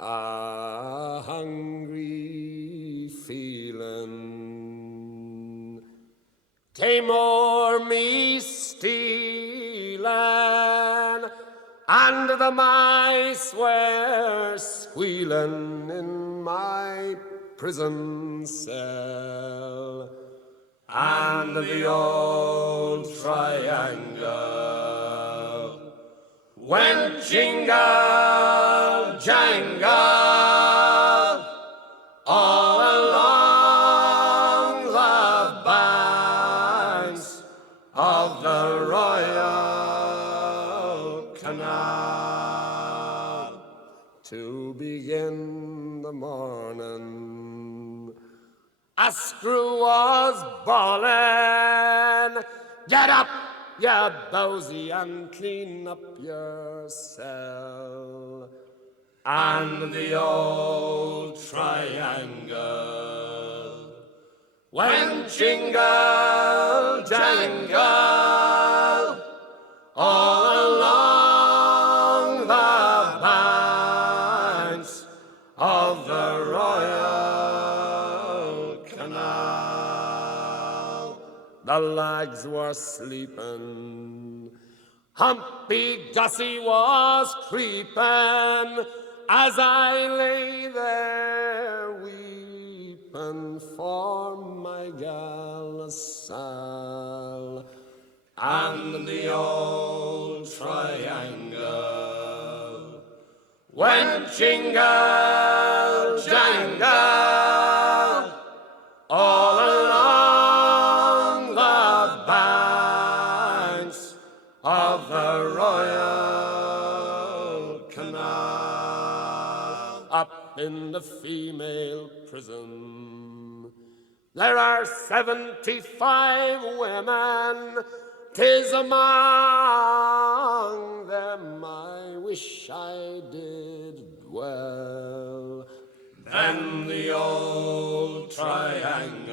a hungry feeling came o'er me stealing, and the mice were squealing in my prison cell, and the old triangle went jingle jangle all along the banks of the Royal Canal. To begin the morning, a screw was bawling, "Get up, you bowsy, and clean up your cell." And the old triangle went jingle jangle all along the banks of the Royal Canal. The lags were sleeping, Humpy Gussie was creeping, as I lay there weeping for my gal Sal. And the old triangle went jingle jangle all along the banks of the Royal Canal. Up in the female prison there are 75 women. 'Tis among them I wish I did dwell. Then the old triangle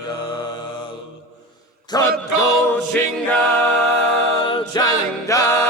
could go jingle jangle